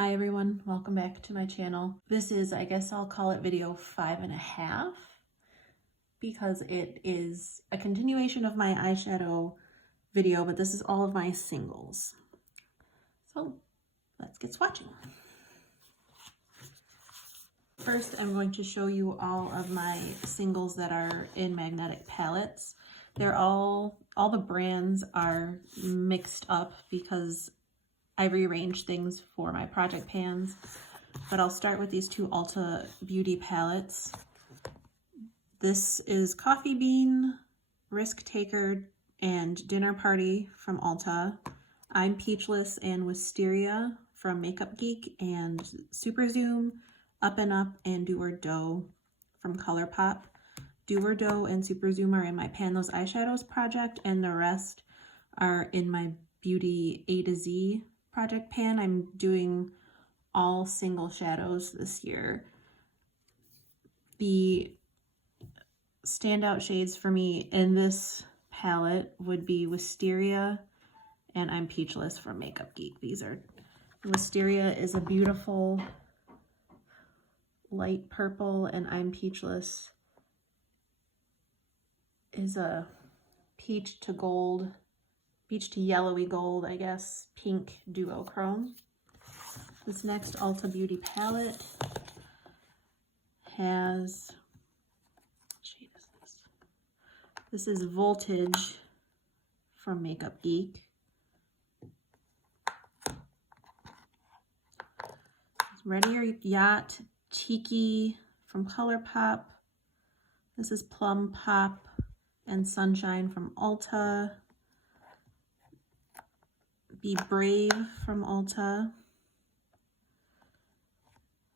Hi everyone, welcome back to my channel. This is, I guess I'll call it video 5.5 because it is a continuation of my eyeshadow video, but this is all of my singles. So let's get swatching. First, I'm going to show you all of my singles that are in magnetic palettes. They're all the brands are mixed up because I rearranged things for my project pans, but I'll start with these two Ulta Beauty palettes. This is Coffee Bean, Risk Taker, and Dinner Party from Ulta. I'm Peachless and Wisteria from Makeup Geek, and Super Zoom, Up and Up, and Do or Dough from ColourPop. Do or Dough and Super Zoom are in my Pan Those Eyeshadows project, and the rest are in my Beauty A to Z project pan. I'm doing all single shadows this year. The standout shades for me in this palette would be Wisteria and I'm Peachless from Makeup Geek. Wisteria is a beautiful light purple, and I'm Peachless is a peach to yellowy gold, I guess, pink duochrome. This next Ulta Beauty palette has, what shade is this? This is Voltage from Makeup Geek. Ready or Yacht Cheeky from ColourPop. This is Plum Pop and Sunshine from Ulta. Be Brave from Ulta.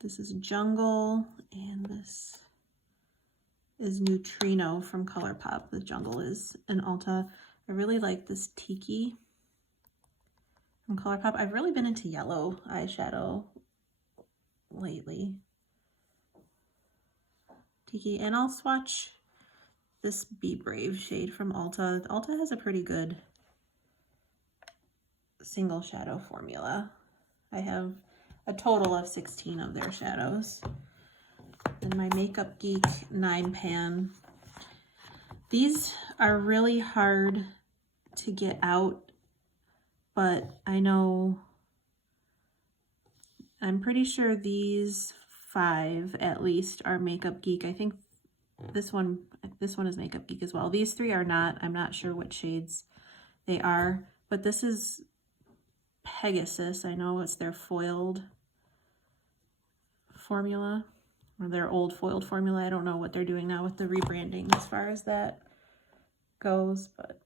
This is Jungle, and this is Neutrino from ColourPop. The Jungle is an Ulta. I really like this Tiki from ColourPop. I've really been into yellow eyeshadow lately. Tiki, and I'll swatch this Be Brave shade from Ulta. Ulta has a pretty good single shadow formula. I have a total of 16 of their shadows. And my Makeup Geek 9 pan. These are really hard to get out, but I'm pretty sure these 5 at least are Makeup Geek. I think this one is Makeup Geek as well. These 3 are not. I'm not sure what shades they are, but this is Pegasus. I know it's their foiled formula, or their old foiled formula. I don't know what they're doing now with the rebranding as far as that goes, but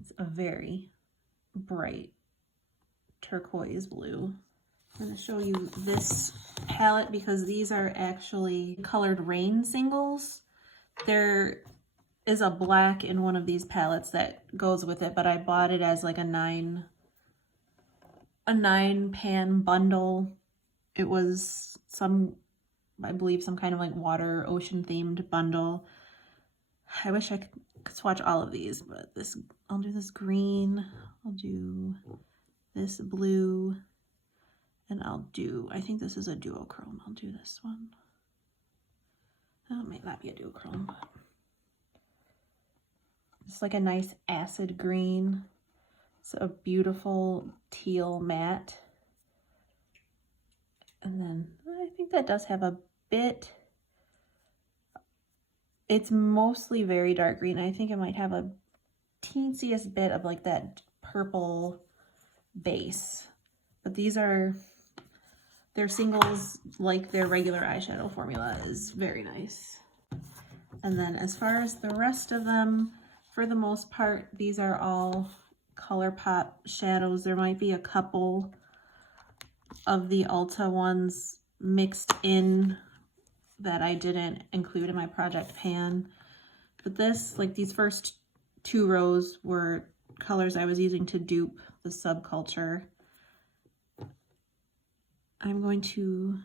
it's a very bright turquoise blue. I'm going to show you this palette because these are actually Colored Rain singles. There is a black in one of these palettes that goes with it, but I bought it as like a 9 pan bundle. It was I believe some kind of like water ocean themed bundle. I wish I could swatch all of these, but I'll do this green, I'll do this blue, and I think this is a duochrome. I'll do this one. Oh, it might not be a duochrome, but it's like a nice acid green. It's a beautiful teal matte. And then I think that does have a bit, it's mostly very dark green. I think it might have a teensiest bit of like that purple base. But they're singles, like their regular eyeshadow formula is very nice. And then as far as the rest of them, for the most part, these are all ColourPop shadows. There might be a couple of the Ulta ones mixed in that I didn't include in my project pan. But these first 2 rows were colors I was using to dupe the Subculture. I'm going to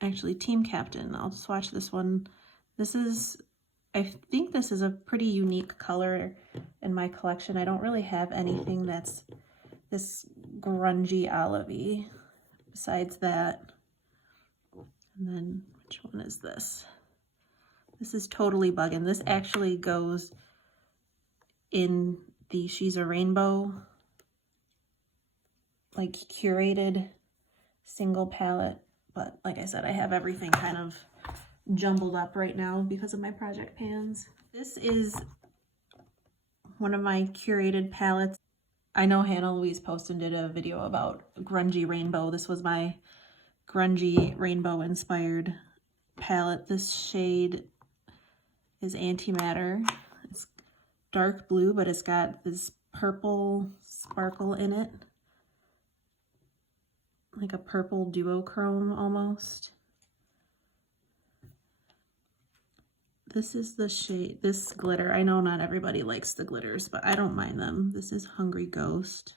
actually Team Captain. I'll swatch this one. This is I think this is a pretty unique color in my collection. I don't really have anything that's this grungy olivey besides that. And then which one is this? This is Totally Buggin'. This actually goes in the She's a Rainbow, like curated single palette. But like I said, I have everything kind of jumbled up right now because of my project pans. This is one of my curated palettes. I know Hannah Louise posted a video about grungy rainbow. This was my grungy rainbow inspired palette. This shade is Antimatter. It's dark blue, but it's got this purple sparkle in it, like a purple duochrome almost. This is the shade, this glitter. I know not everybody likes the glitters, but I don't mind them. This is Hungry Ghost.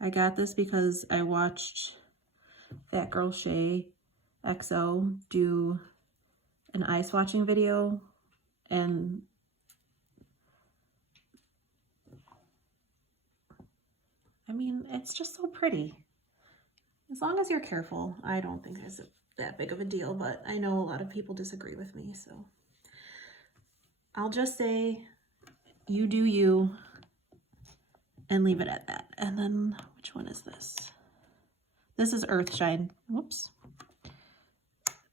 I got this because I watched Fat Girl Shay XO do an eye swatching video, and I mean, it's just so pretty. As long as you're careful, I don't think it's that big of a deal, but I know a lot of people disagree with me, so I'll just say you do you and leave it at that. And then which one is this? This is Earthshine. Whoops.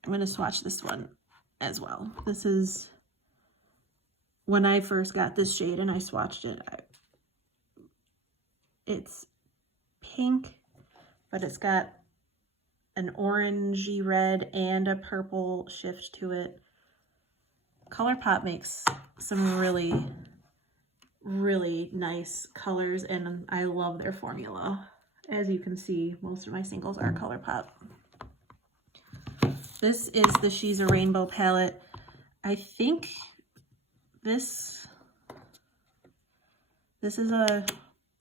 I'm gonna swatch this one as well. This is when I first got this shade and I swatched it. It's pink, but it's got an orangey red and a purple shift to it. ColourPop makes some really, really nice colors, and I love their formula. As you can see, most of my singles are ColourPop. This is the She's a Rainbow palette. I think this is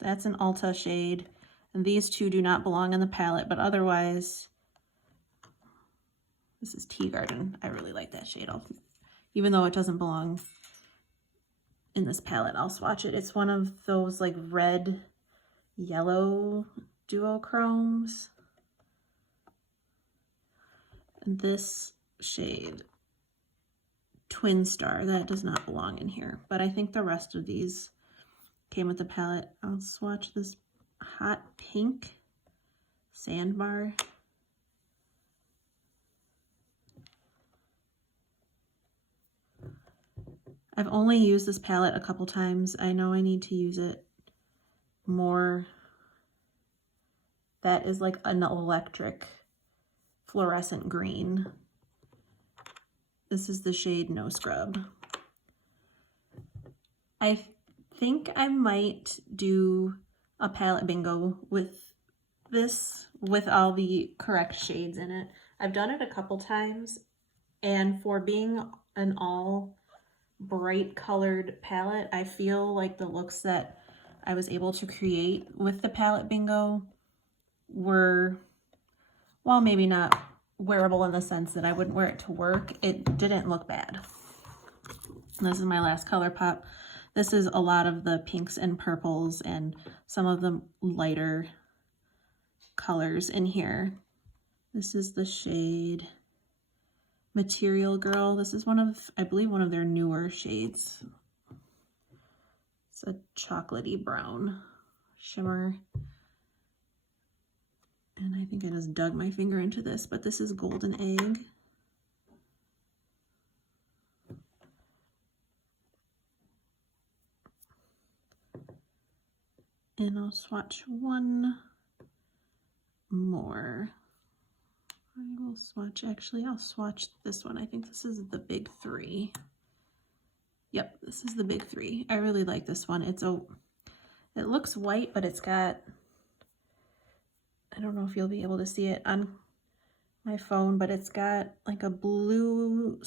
that's an Ulta shade, and these two do not belong in the palette, but otherwise, this is Tea Garden. I really like that shade. Even though it doesn't belong in this palette, I'll swatch it. It's one of those like red, yellow duochromes. And this shade, Twin Star, that does not belong in here. But I think the rest of these came with the palette. I'll swatch this Hot Pink Sandbar. I've only used this palette a couple times. I know I need to use it more. That is like an electric fluorescent green. This is the shade No Scrub. I think I might do a palette bingo with this, with all the correct shades in it. I've done it a couple times, and for being an all bright colored palette, I feel like the looks that I was able to create with the palette bingo were, well, maybe not wearable in the sense that I wouldn't wear it to work. It didn't look bad. This is my last ColourPop. This is a lot of the pinks and purples and some of the lighter colors in here. This is the shade Material Girl. This is one of, I believe, one of their newer shades. It's a chocolatey brown shimmer. And I think I just dug my finger into this, but this is Golden Egg. And I'll swatch one more. I will swatch, actually, I'll swatch this one. I think this is the Big Three. Yep, this is the Big Three. I really like this one. It looks white, but it's got, I don't know if you'll be able to see it on my phone, but it's got like a blue/green,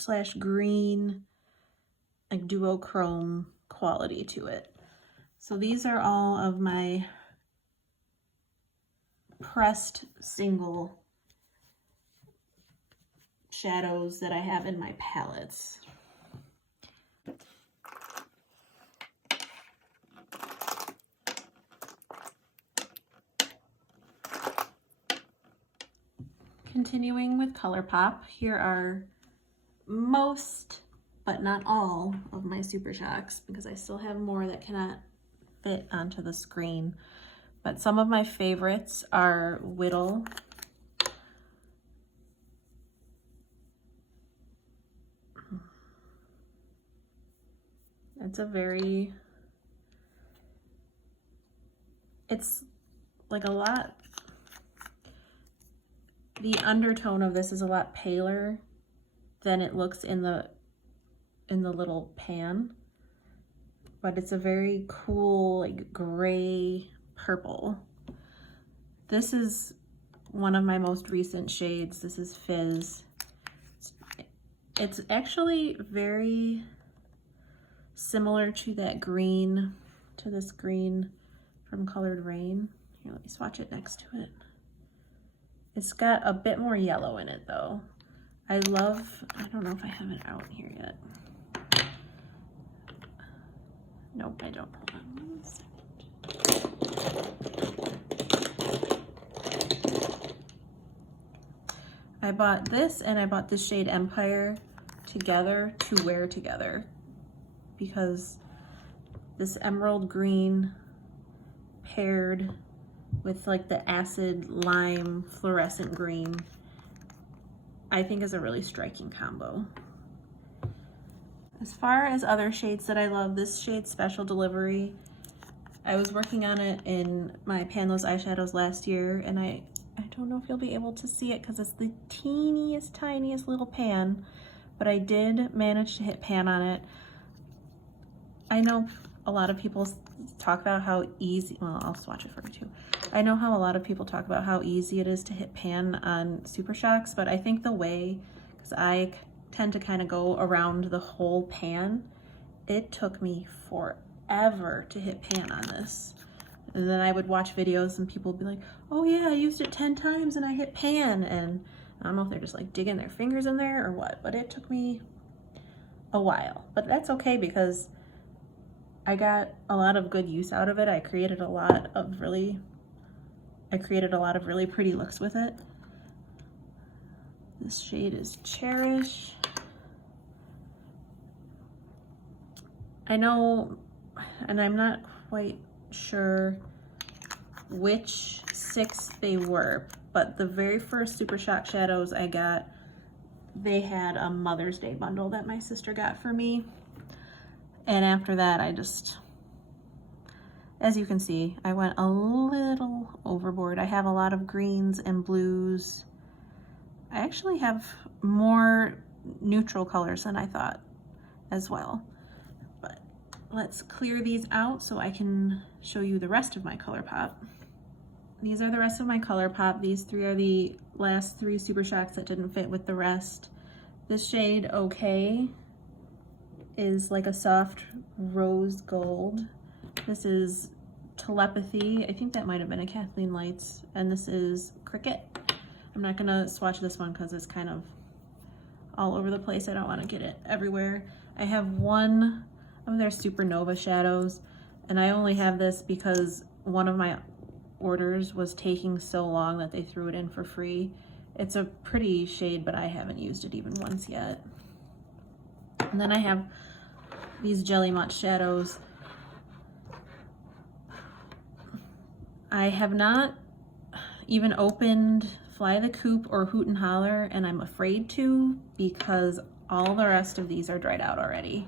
like duochrome quality to it. So these are all of my pressed single shadows that I have in my palettes. Continuing with ColourPop, here are most, but not all, of my Super Shocks, because I still have more that cannot fit onto the screen. But some of my favorites are Whittle. It's like a lot, the undertone of this is a lot paler than it looks in the little pan, but it's a very cool, like, gray purple. This is one of my most recent shades. This is Fizz. It's actually very similar to that green, to this green from Colored Rain. Here, let me swatch it next to it. It's got a bit more yellow in it though. I don't know if I have it out here yet. Nope, I don't. Hold on 1 second. I bought this and I bought this shade Empire together to wear together because this emerald green paired with like the acid lime fluorescent green, I think is a really striking combo. As far as other shades that I love, this shade Special Delivery, I was working on it in my Pan Those Eyeshadows last year, and I don't know if you'll be able to see it because it's the teeniest, tiniest little pan, but I did manage to hit pan on it. I know a lot of people talk about how easy, well, I'll swatch it for you too. I know how a lot of people talk about how easy it is to hit pan on Super Shocks, but I think the way, because I tend to kind of go around the whole pan, it took me forever to hit pan on this. And then I would watch videos and people would be like, oh yeah, I used it 10 times and I hit pan. And I don't know if they're just like digging their fingers in there or what, but it took me a while. But that's okay because I got a lot of good use out of it. I created a lot of really pretty looks with it. This shade is Cherish. I know, and I'm not quite sure which 6 they were, but the very first Super Shock shadows I got, they had a Mother's Day bundle that my sister got for me. And after that, I just, as you can see, I went a little overboard. I have a lot of greens and blues. I actually have more neutral colors than I thought as well. But let's clear these out so I can show you the rest of my ColourPop. These are the rest of my ColourPop. These 3 are the last 3 Super Shocks that didn't fit with the rest. This shade, Okay, is like a soft rose gold. This is Telepathy. I think that might have been a Kathleen Lights. And this is Cricket. I'm not gonna swatch this one because it's kind of all over the place. I don't want to get it everywhere. I have one of their Supernova shadows, and I only have this because one of my orders was taking so long that they threw it in for free. It's a pretty shade, but I haven't used it even once yet. And then I have these Jelly Much shadows. I have not even opened Fly the Coop or Hoot and Holler, and I'm afraid to because all the rest of these are dried out already.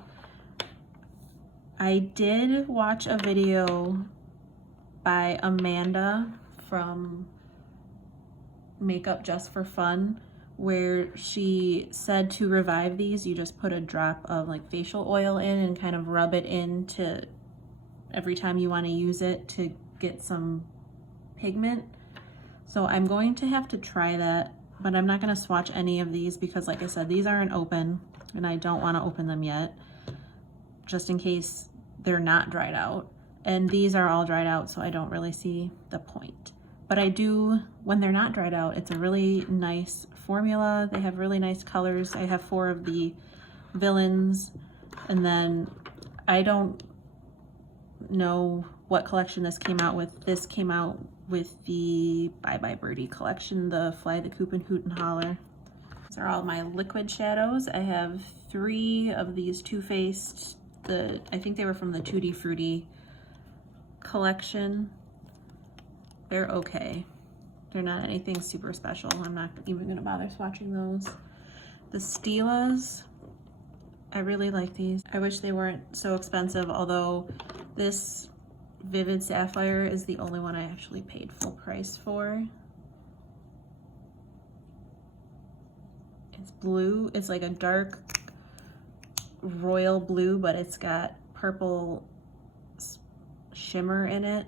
I did watch a video by Amanda from Makeup Just for Fun where she said to revive these, you just put a drop of like facial oil in and kind of rub it into every time you want to use it to get some pigment. So I'm going to have to try that, but I'm not going to swatch any of these because, like I said, these aren't open and I don't want to open them yet, just in case they're not dried out. And these are all dried out, so I don't really see the point. But I do, when they're not dried out, it's a really nice formula. They have really nice colors. I have 4 of the Villains, and then I don't know what collection this came out with. This came out with the Bye Bye Birdie collection, the Fly the Coop and Hoot and Holler. These are all my liquid shadows. I have 3 of these Too Faced. I think they were from the Tutti Frutti collection. They're okay. They're not anything super special. I'm not even gonna bother swatching those. The Stilas, I really like these. I wish they weren't so expensive, although this Vivid Sapphire is the only one I actually paid full price for. It's blue. It's like a dark royal blue, but it's got purple shimmer in it.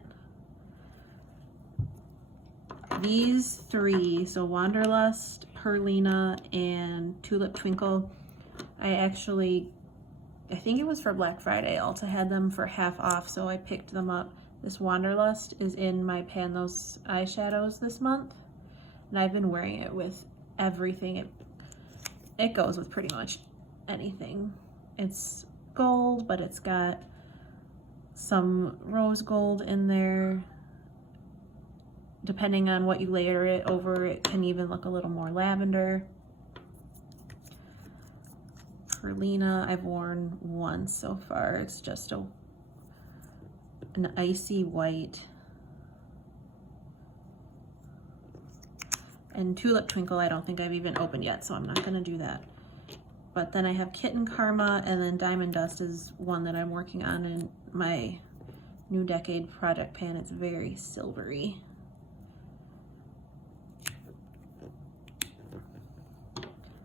These 3, so Wanderlust, Perlina, and Tulip Twinkle, I think it was for Black Friday. Ulta had them for half off, so I picked them up. This Wanderlust is in my Pan Those eyeshadows this month, and I've been wearing it with everything. It goes with pretty much anything. It's gold, but it's got some rose gold in there. Depending on what you layer it over, it can even look a little more lavender. Perlina, I've worn once so far. It's just an icy white. And Tulip Twinkle, I don't think I've even opened yet, so I'm not gonna do that. But then I have Kitten Karma, and then Diamond Dust is one that I'm working on in my New Decade project pan. It's very silvery.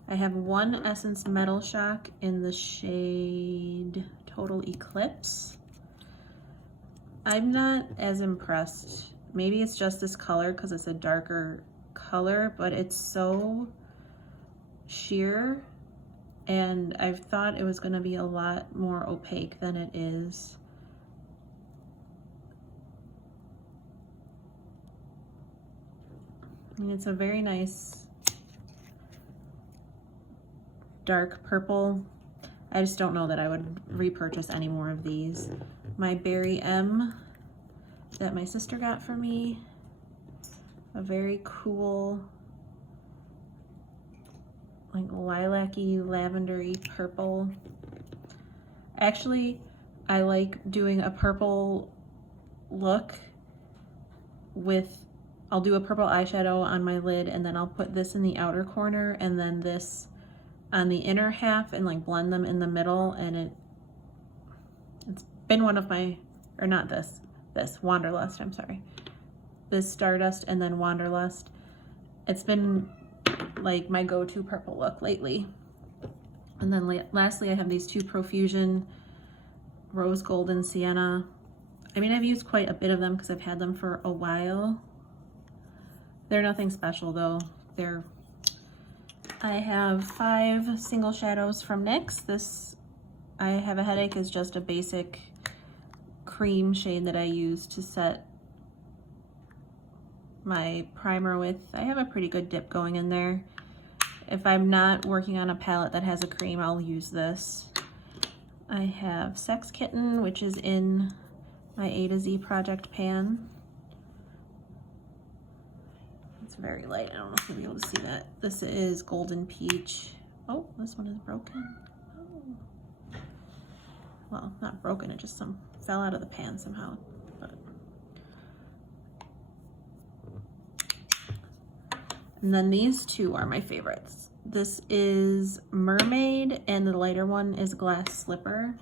I have one Essence Metal Shock in the shade Total Eclipse. I'm not as impressed. Maybe it's just this color because it's a darker color, but it's so sheer, and I thought it was going to be a lot more opaque than it is. And it's a very nice dark purple. I just don't know that I would repurchase any more of these. My Berry M that my sister got for me, a very cool like lilac-y, lavendery purple. Actually, I like doing a purple look with, I'll do a purple eyeshadow on my lid, and then I'll put this in the outer corner and then this on the inner half and like blend them in the middle, and it's been one of my, or not this Wanderlust, I'm sorry. This Stardust and then Wanderlust. It's been like my go-to purple look lately. And then lastly, I have these 2 Profusion Rose Gold and Sienna. I mean, I've used quite a bit of them because I've had them for a while. They're nothing special though. I have 5 single shadows from NYX. This I Have a Headache is just a basic cream shade that I use to set my primer with. I have a pretty good dip going in there. If I'm not working on a palette that has a cream, I'll use this. I have Sex Kitten, which is in my A to Z project pan. It's very light. I don't know if you'll be able to see that. This is Golden Peach. Oh, this one is broken. Oh. Well, not broken, it just fell out of the pan somehow. But. And then these 2 are my favorites. This is Mermaid, and the lighter one is Glass Slipper.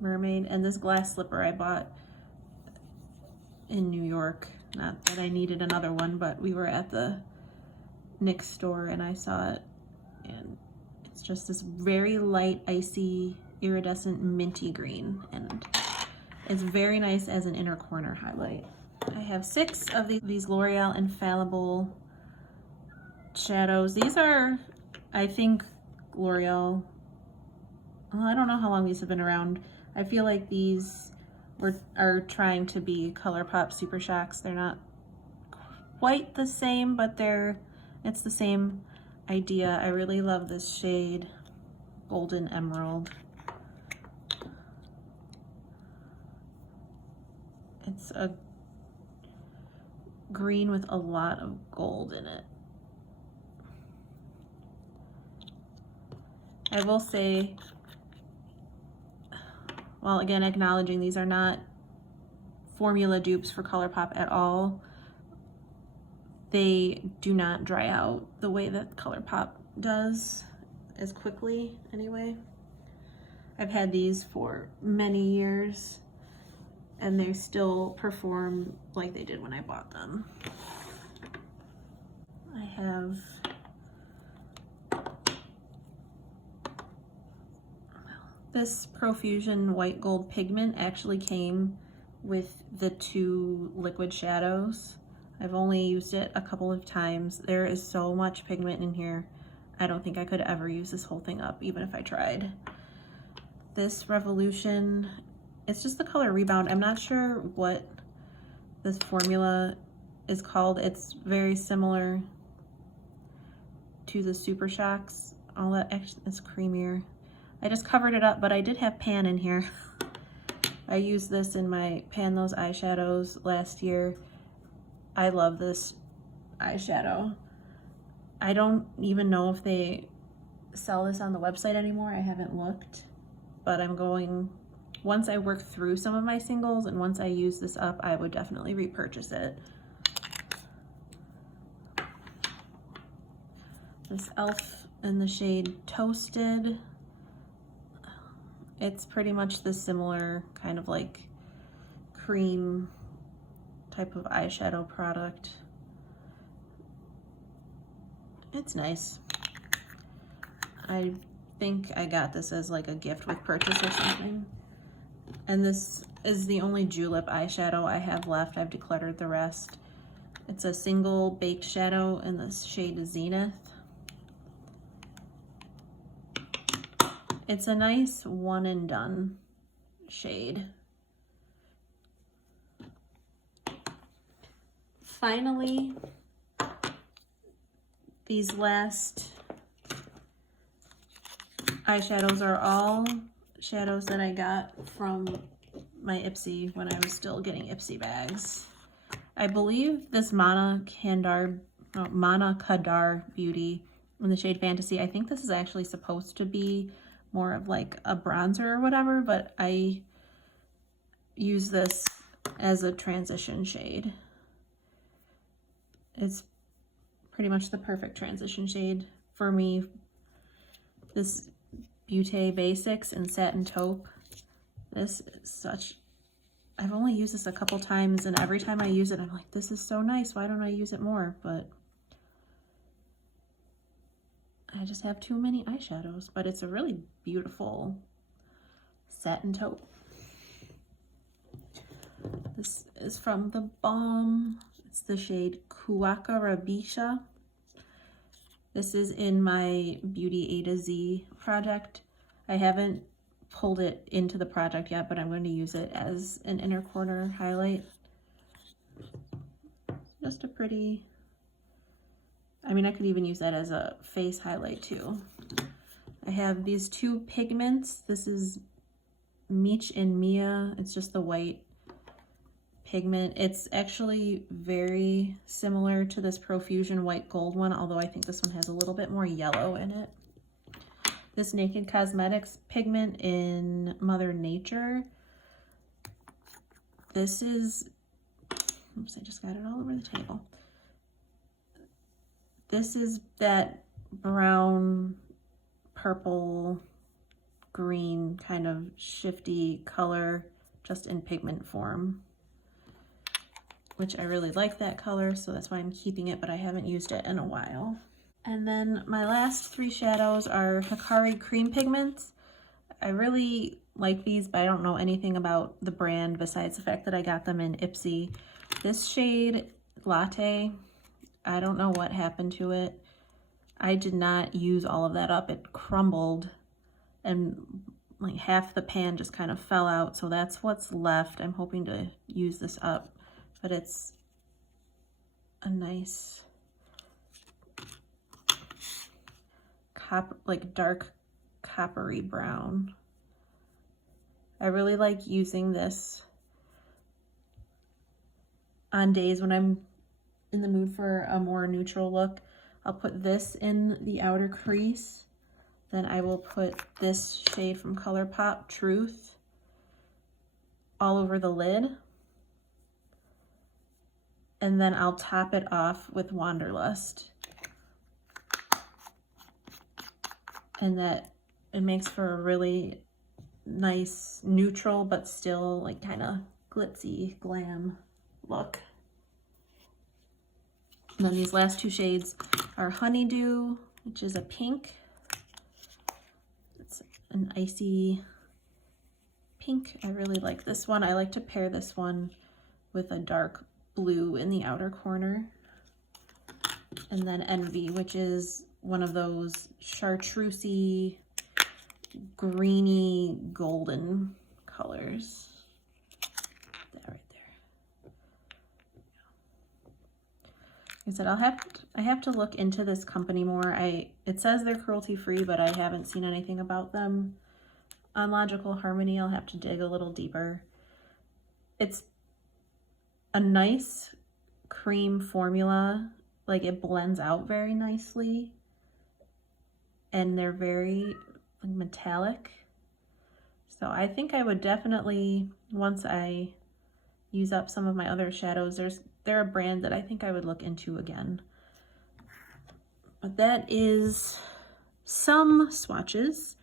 Mermaid, and this Glass Slipper I bought in New York. Not that I needed another one, but we were at the NYX store and I saw it, and it's just this very light, icy, iridescent minty green, and it's very nice as an inner corner highlight. I have 6 of these L'Oreal Infallible shadows. These are, I think, L'Oreal, I don't know how long these have been around. I feel like these are trying to be ColourPop Super Shocks. They're not quite the same, but it's the same idea. I really love this shade, Golden Emerald. It's a green with a lot of gold in it. I will say, well, again, acknowledging these are not formula dupes for ColourPop at all. They do not dry out the way that ColourPop does, as quickly anyway. I've had these for many years and they still perform like they did when I bought them. I have this Profusion White Gold pigment actually came with the 2 liquid shadows. I've only used it a couple of times. There is so much pigment in here. I don't think I could ever use this whole thing up, even if I tried. This Revolution, it's just the color Rebound. I'm not sure what this formula is called. It's very similar to the Super Shocks. All that is creamier. I just covered it up, but I did have pan in here. I used this in my Pan Those eyeshadows last year. I love this eyeshadow. I don't even know if they sell this on the website anymore. I haven't looked, but I'm going, once I work through some of my singles and once I use this up, I would definitely repurchase it. This e.l.f. in the shade Toasted. It's pretty much the similar kind of like cream type of eyeshadow product. It's nice. I think I got this as like a gift with purchase or something. And this is the only julep eyeshadow I have left. I've decluttered the rest. It's a single baked shadow in the shade Zenith. It's a nice one and done shade. Finally, these last eyeshadows are all shadows that I got from my Ipsy when I was still getting Ipsy bags. I believe this Mana Kadar Beauty in the shade Fantasy, I think this is actually supposed to be more of like a bronzer or whatever, but I use this as a transition shade. It's pretty much the perfect transition shade for me. This Beauté Basics in Satin Taupe. This is such, I've only used this a couple times and every time I use it, I'm like, this is so nice. Why don't I use it more? But I just have too many eyeshadows, but it's a really beautiful satin taupe. This is from the Balm. It's the shade Kuwaka Rabisha. This is in my Beauty A to Z project. I haven't pulled it into the project yet, but I'm going to use it as an inner corner highlight. Just a pretty, I mean, I could even use that as a face highlight too. I have these 2 pigments. This is Meech and Mia. It's just the white pigment. It's actually very similar to this Profusion White Gold one, although I think this one has a little bit more yellow in it. This Naked Cosmetics pigment in Mother Nature. This is, oops, I just got it all over the table. This is that brown, purple, green kind of shifty color just in pigment form, which I really like that color, so that's why I'm keeping it, but I haven't used it in a while. And then my last 3 shadows are Hikari Cream Pigments. I really like these, but I don't know anything about the brand besides the fact that I got them in Ipsy. This shade, Latte, I don't know what happened to it. I did not use all of that up. It crumbled and like half the pan just kind of fell out. So that's what's left. I'm hoping to use this up, but it's a nice like dark coppery brown. I really like using this on days when I'm in the mood for a more neutral look. I'll put this in the outer crease. Then I will put this shade from ColourPop, Truth, all over the lid. And then I'll top it off with Wanderlust. And that it makes for a really nice neutral but still like kind of glitzy glam look. And then these last two shades are Honeydew, which is a pink. It's an icy pink. I really like this one. I like to pair this one with a dark blue in the outer corner. And then Envy, which is one of those chartreusey, greeny, golden colors. That right there. Like I said, I have to look into this company more. It says they're cruelty-free, but I haven't seen anything about them on Logical Harmony. I'll have to dig a little deeper. It's a nice cream formula. Like, it blends out very nicely, and they're very metallic. So I think I would definitely, once I use up some of my other shadows, they're a brand that I think I would look into again. But that is some swatches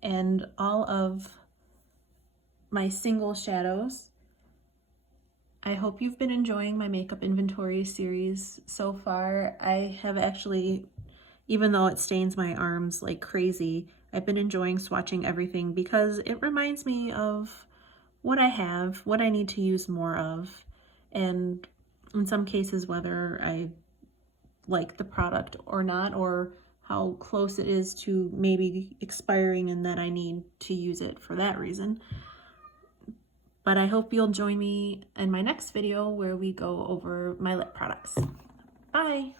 and all of my single shadows. I hope you've been enjoying my makeup inventory series so far. I have actually, even though it stains my arms like crazy, I've been enjoying swatching everything because it reminds me of what I have, what I need to use more of, and in some cases whether I like the product or not, or how close it is to maybe expiring and that I need to use it for that reason. But I hope you'll join me in my next video where we go over my lip products. Bye!